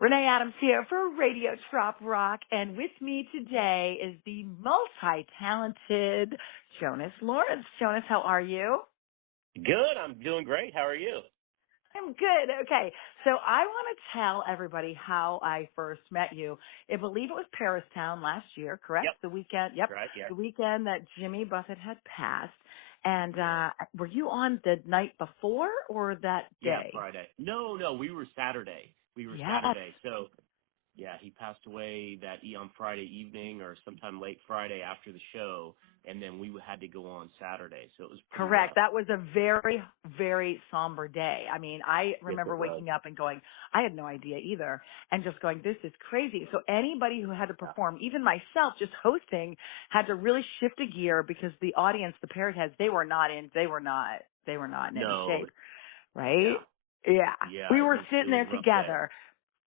Renee Adams here for Radio Trop Rock, and with me today is the multi-talented Jonas Lawrence. Jonas, how are you? Good. I'm doing great. How are you? I'm good. Okay, so I want to tell everybody how I first met you. I believe it was Paristown last year, correct? Yep. The weekend. Yep. Right. Yeah. The weekend that Jimmy Buffett had passed. And were you on the night before or that Yeah. day? Friday. No. We were Saturday. Yes. So, yeah, he passed away on Friday evening or sometime late Friday after the show, and then we had to go on Saturday. So it was pretty Correct. rough. That was a very, very somber day. I mean, I Yes, remember it was. waking up and going, I had no idea either, and just going, this is crazy. So anybody who had to perform, even myself, just hosting, had to really shift a gear because the audience, the parrot heads, they were not in any No. shape, right? Yeah. Yeah. Yeah. We It were was sitting a there rough day. together.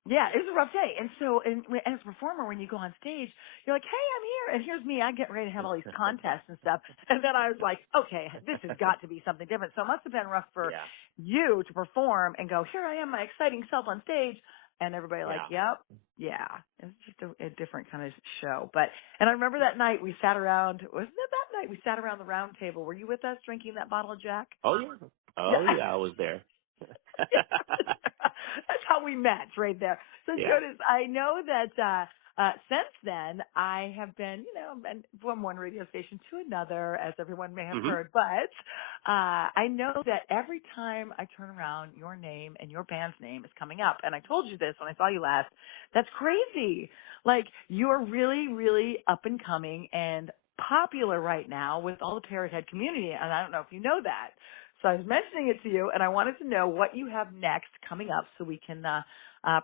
Yeah, it was a rough day. And so, as a performer, when you go on stage, you're like, hey, I'm here. And here's me. I get ready to have all these contests and stuff. And then I was like, okay, this has got to be something different. So it must have been rough for Yeah. you to perform and go, here I am, my exciting self on stage. And everybody like, Yeah. yep, yeah. It's just a different kind of show. And I remember that night we sat around, wasn't it that night we sat around the round table? Were you with us drinking that bottle of Jack? Oh yeah. Oh Yeah. yeah. I was there. That's how we met right there. So Yeah. Jonas, I know that since then I have been, been from one radio station to another, as everyone may have Mhm. heard, but I know that every time I turn around, your name and your band's name is coming up. And I told you this when I saw you last. That's crazy. Like, you're really, really up and coming and popular right now with all the Parrot Head community, and I don't know if you know that. So I was mentioning it to you, and I wanted to know what you have next coming up so we can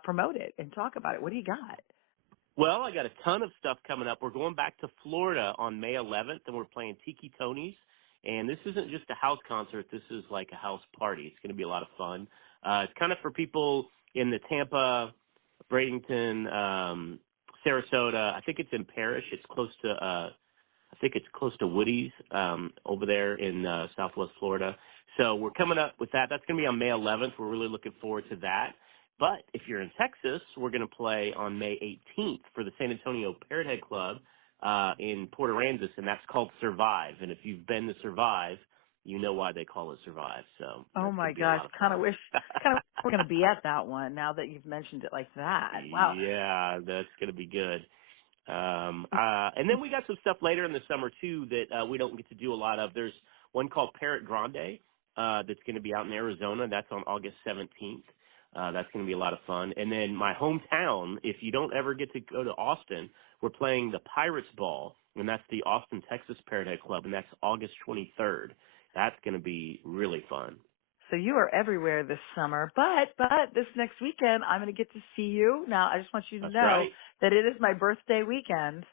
promote it and talk about it. What do you got? Well, I got a ton of stuff coming up. We're going back to Florida on May 11th, and we're playing Tiki Tony's. And this isn't just a house concert. This is like a house party. It's going to be a lot of fun. It's kind of for people in the Tampa, Bradenton, Sarasota. I think it's in Parrish. It's close to, I think it's close to Woody's over there in Southwest Florida. So we're coming up with that. That's going to be on May 11th. We're really looking forward to that. But if you're in Texas, we're going to play on May 18th for the San Antonio Parrot Head Club in Port Aransas, and that's called Survive. And if you've been to Survive, you know why they call it Survive. So Oh that's my going to be a gosh, lot of kind of fun. wish we're going to be at that one now that you've mentioned it like that. Wow. Yeah, that's going to be good. And then we got some stuff later in the summer, too, that we don't get to do a lot of. There's one called Parrot Grande that's going to be out in Arizona. That's on August 17th. That's going to be a lot of fun. And then my hometown, if you don't ever get to go to Austin, we're playing the Pirates Ball, and that's the Austin, Texas Parrot Head Club, and that's August 23rd. That's going to be really fun. So you are everywhere this summer, but this next weekend I'm going to get to see you. Now I just want you to That's know right. that it is my birthday weekend.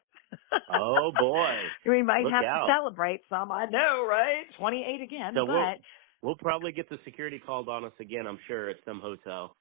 Oh, boy. We might Look have to out. celebrate some. I know, right? 28 again, So but we'll probably get the security called on us again, I'm sure, at some hotel.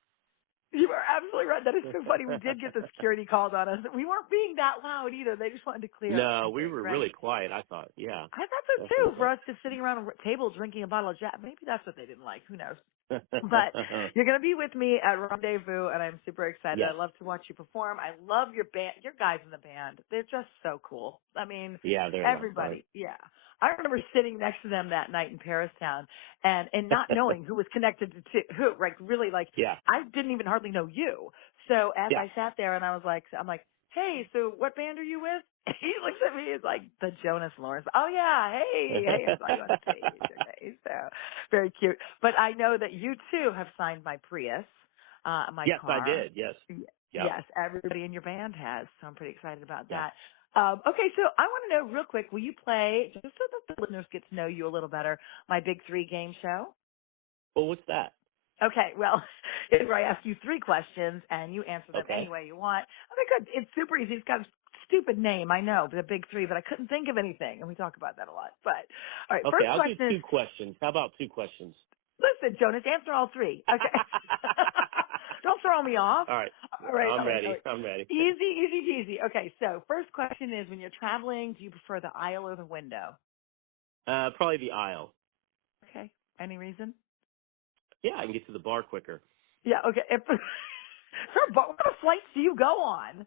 you are absolutely right. That is so funny. We did get the security called on us. We weren't being that loud either. They just wanted to clear up No, some we things, were right? really quiet, I thought. Yeah, I thought so too. For definitely. us just sitting around a table drinking a bottle of Jack. Maybe that's what they didn't like. Who knows? But you're going to be with me at Rendezvous, and I'm super excited. Yes. I love to watch you perform. I love your band, your guys in the band. They're just so cool. I mean, Yeah, they're a lot of fun. everybody. Yeah. I remember sitting next to them that night in Paristown and not knowing who was connected to who, like really like, Yeah. I didn't even hardly know you. So as Yeah. I sat there and I'm like, hey, so what band are you with? He looks at me, he's like, the Jonas Lawrence. Oh yeah, hey, I saw you on stage. Okay, so very cute. But I know that you too have signed my Prius, my Yes, I car. did. Yes. Yep. Yes, everybody in your band has, so I'm pretty excited about Yeah. that. Okay, so I want to know real quick, will you play, just so that the listeners get to know you a little better, my Big Three game show? Well, what's that? Okay, well, it's where I ask you three questions and you answer them any Okay. way you want. Okay, good. It's super easy. It's got a stupid name, I know, the Big Three, but I couldn't think of anything, and we talk about that a lot. But, all right, Okay, first I'll do question is, 2 questions. How about 2 questions? listen, Jonas, answer all three. Okay. Don't throw me off. All right. All right, all I'm right, all ready. right. I'm ready. Easy, easy, easy. Okay, so first question is, when you're traveling, do you prefer the aisle or the window? Probably the aisle. Okay. Any reason? Yeah, I can get to the bar quicker. Yeah, okay. Sir, but what kind of flights do you go on?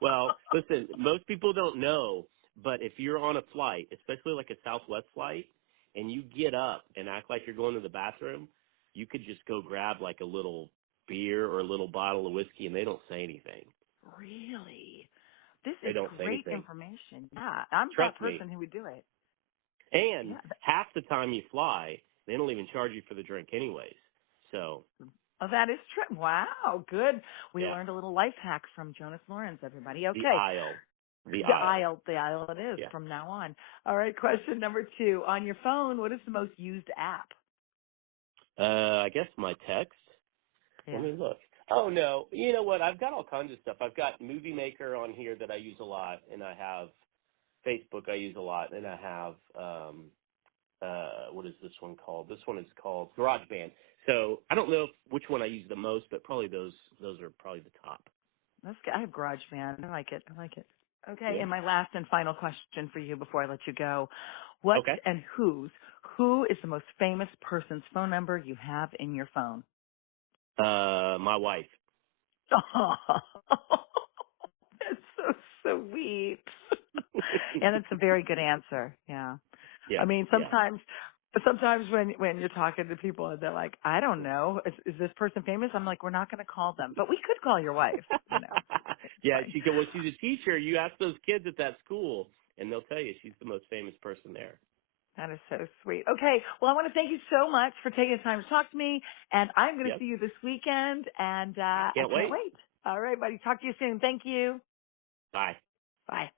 Well, listen, most people don't know, but if you're on a flight, especially like a Southwest flight, and you get up and act like you're going to the bathroom, you could just go grab like a little beer or a little bottle of whiskey, and they don't say anything. Really? This They is don't say great anything. information. Yeah, I'm that Trust me. person who would do it. And Yeah. half the time you fly, they don't even charge you for the drink anyways. So, Oh, that is true. Wow, good. We yeah, learned a little life hack from Jonas Lawrence, everybody. the Okay. aisle. The The aisle. aisle, the aisle it is Yeah. from now on. All right, question number 2. On your phone, what is the most used app? I guess my text. Let Yeah. me look. Oh no, you know what? I've got all kinds of stuff. I've got Movie Maker on here that I use a lot, and I have Facebook I use a lot, and I have what is this one called? This one is called GarageBand. So I don't know which one I use the most, but probably those are probably the top. That's good. I have GarageBand. I like it. I like it. Okay, Yeah. and my last and final question for you before I let you go. What Okay. and who is the most famous person's phone number you have in your phone? My wife. Oh, that's so sweet. And it's a very good answer. Yeah. I Yeah. mean, Yeah. sometimes when you're talking to people and they're like, I don't know, is this person famous? I'm like, we're not going to call them, but we could call your wife, you know. It's Yeah. fine. Well, she's a teacher. You ask those kids at that school, and they'll tell you she's the most famous person there. That is so sweet. Okay. Well, I want to thank you so much for taking the time to talk to me. And I'm going to Yep. see you this weekend. And I I can't can't wait. wait. All right, buddy. Talk to you soon. Thank you. Bye. Bye.